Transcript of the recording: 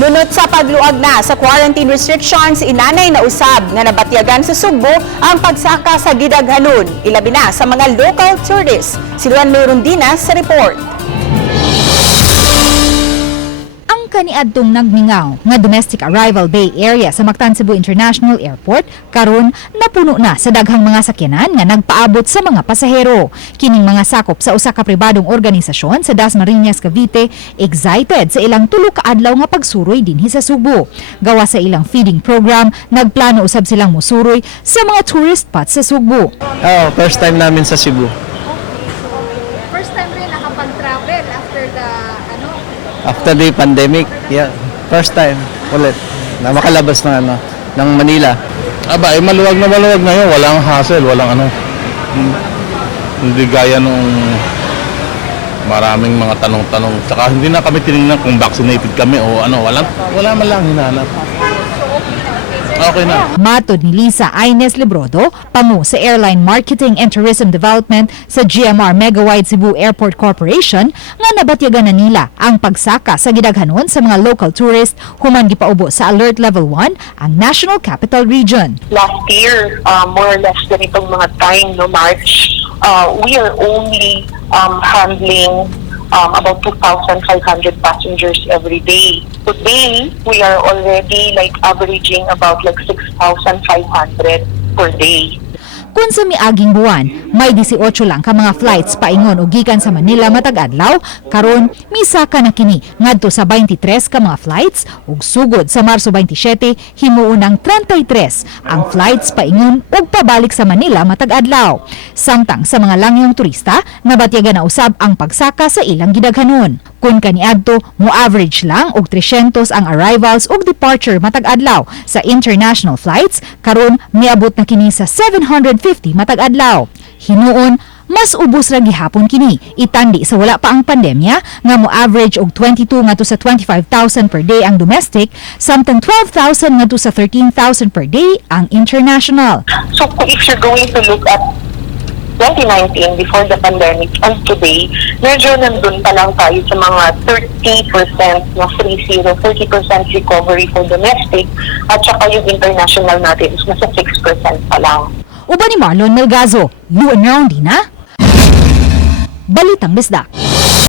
Lunot sa pagluag na sa quarantine restrictions, inanay na usab nga nabatyagan sa Sugbo ang pagsaka sa gidaghanon, ilabi na sa mga local tourists. Si Luan Mayrondinas sa report. Kaniadtong nagmingaw nga domestic arrival bay area sa Mactan Cebu International Airport karon napuno na sa daghang mga sakyanan nga nagpaabot sa mga pasahero. Kining mga sakop sa usa ka pribadong organisasyon sa Dasmariñas, Cavite excited sa ilang tulo ka adlaw nga pagsuroy dinhi sa Sugbo. Gawa sa ilang feeding program, nagplano usab silang musuroy sa mga tourist spots sa Sugbo. First time namin sa Cebu. First time rin nakapag-travel After the pandemic, yeah. First time ulit na makalabas ng Manila. Maluwag na ngayon, walang hassle, walang hindi gaya nung maraming mga tanong-tanong. Tsaka hindi na kami tinignan kung vaccinated kami o wala man lang hinahanap. Okay na. Matod ni Lisa Ines Lebrodo, pamu sa Airline Marketing and Tourism Development sa GMR Megawide Cebu Airport Corporation, nga nabatyagan na nila ang pagsaka sa gidaghanon sa mga local tourists human gipaubo sa Alert Level 1 ang National Capital Region. Last year, more or less ganitong mga time, March, we are only handling about 2,500 passengers every day. Today, we are already averaging about 6,500 per day. Kung sa miaging buwan, may 18 lang ka mga flights paingon o gikan sa Manila matag adlaw, karon misaka na kini ngadto sa 23 ka mga flights ug sugod sa Marso 27 himuon ng 33 ang flights paingon ug pabalik sa Manila matag adlaw. Samtang sa mga langyong turista, nabatyagan na usab ang pagsaka sa ilang gidaghanon. Kung kaniadto mo average lang og 300 ang arrivals ug departure matag adlaw sa international flights, karon miabot na kini sa 750 matag adlaw. Hinuon mas ubos ra gihapon kini itandi sa wala pa ang pandemya nga mo average og 22 ngadto sa 25,000 per day ang domestic, samtang 12,000 ngadto sa 13,000 per day ang international. So if you're going to look at 2019 before the pandemic and today, medyo nandun pa lang tayo sa mga 30% na 30% recovery for domestic at saka yung international natin is nasa 6% pa lang. Uban ni Marlon Melgazo, Luan Mayrondinas, Balitang Bisdak.